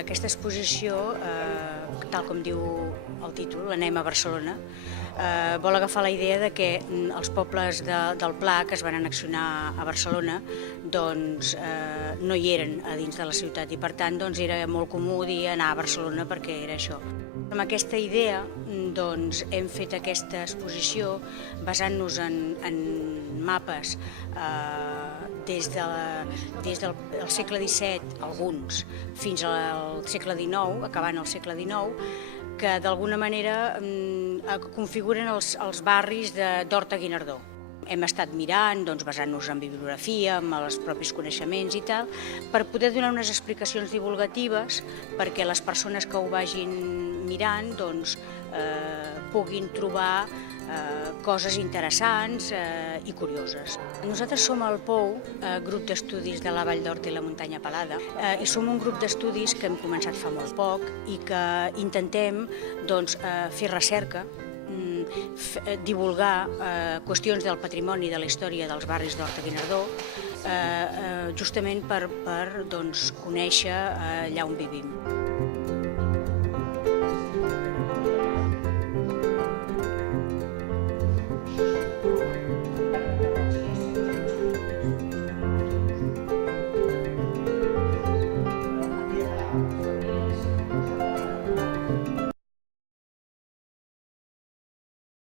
Aquesta exposició, tal com diu el títol, Anem a Barcelona, vol agafar la idea de que els pobles del Pla que es van annexionar a Barcelona doncs, no hi eren a dins de la ciutat i per tant doncs, era molt comú dir anar a Barcelona perquè era això. Amb aquesta idea doncs, hem fet aquesta exposició basant-nos en mapes des del segle XVII, alguns, fins al segle XIX, acabant el segle XIX, que d'alguna manera configuren els barris d'Horta-Guinardó. Hem estat mirant, doncs, basant-nos en bibliografia, en els propis coneixements i tal, per poder donar unes explicacions divulgatives perquè les persones que ho vagin mirant doncs, puguin trobar coses interessants i curioses. Nosaltres som el POU, grup d'estudis de la Vall d'Horta i la Muntanya Pelada, i som un grup d'estudis que hem començat fa molt poc i que intentem doncs, fer recerca, divulgar qüestions del patrimoni i de la història dels barris d'Horta-Guinardó, justament per doncs, conèixer allà on vivim.